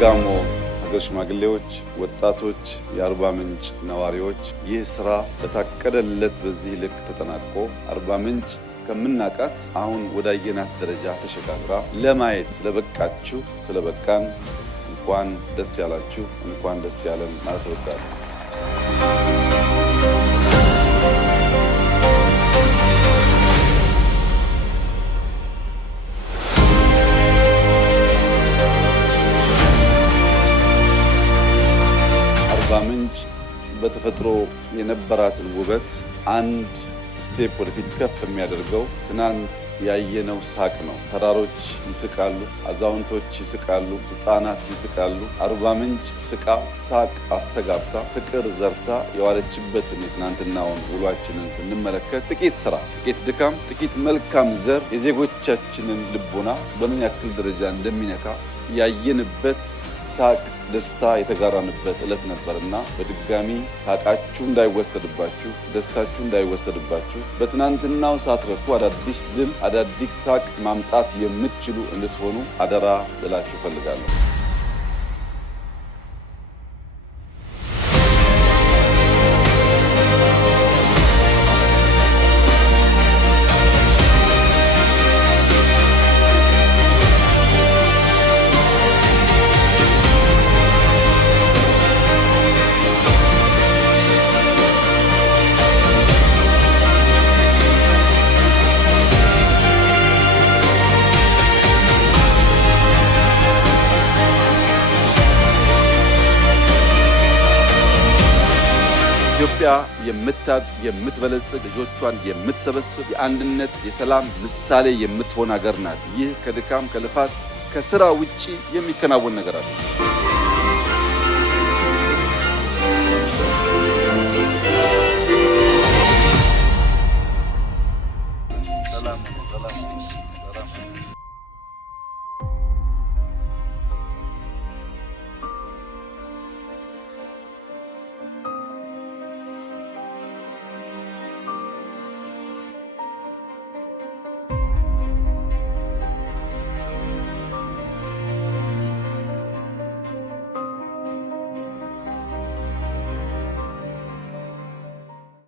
የጋሞ ሀገር ሽማግሌዎች፣ ወጣቶች፣ የአርባ ምንጭ ነዋሪዎች ይህ ስራ በታቀደለት በዚህ ልክ ተጠናቆ አርባ ምንጭ ከምናቃት አሁን ወዳየናት ደረጃ ተሸጋግራ ለማየት ስለበቃችሁ ስለበቃን እንኳን ደስ ያላችሁ እንኳን ደስ ያለን ማለት እወዳለሁ። አርባ ምንጭ በተፈጥሮ የነበራትን ውበት አንድ ስቴፕ ወደፊት ከፍ የሚያደርገው ትናንት ያየነው ሳቅ ነው። ተራሮች ይስቃሉ፣ አዛውንቶች ይስቃሉ፣ ሕፃናት ይስቃሉ። አርባ ምንጭ ስቃ ሳቅ አስተጋብታ ፍቅር ዘርታ የዋለችበትን የትናንትናውን ውሏችንን ስንመለከት ጥቂት ስራ፣ ጥቂት ድካም፣ ጥቂት መልካም ዘር የዜጎቻችንን ልቦና በምን ያክል ደረጃ እንደሚነካ ያየንበት ሳቅ ደስታ የተጋራንበት ዕለት ነበርና በድጋሚ ሳቃችሁ እንዳይወሰድባችሁ፣ ደስታችሁ እንዳይወሰድባችሁ በትናንትናው ሳትረኩ አዳዲስ ድል፣ አዳዲስ ሳቅ ማምጣት የምትችሉ እንድትሆኑ አደራ ልላችሁ ፈልጋለሁ። ኢትዮጵያ የምታድግ የምትበለጽግ ልጆቿን የምትሰበስብ የአንድነት የሰላም ምሳሌ የምትሆን ሀገር ናት። ይህ ከድካም ከልፋት ከስራ ውጪ የሚከናወን ነገር አለ።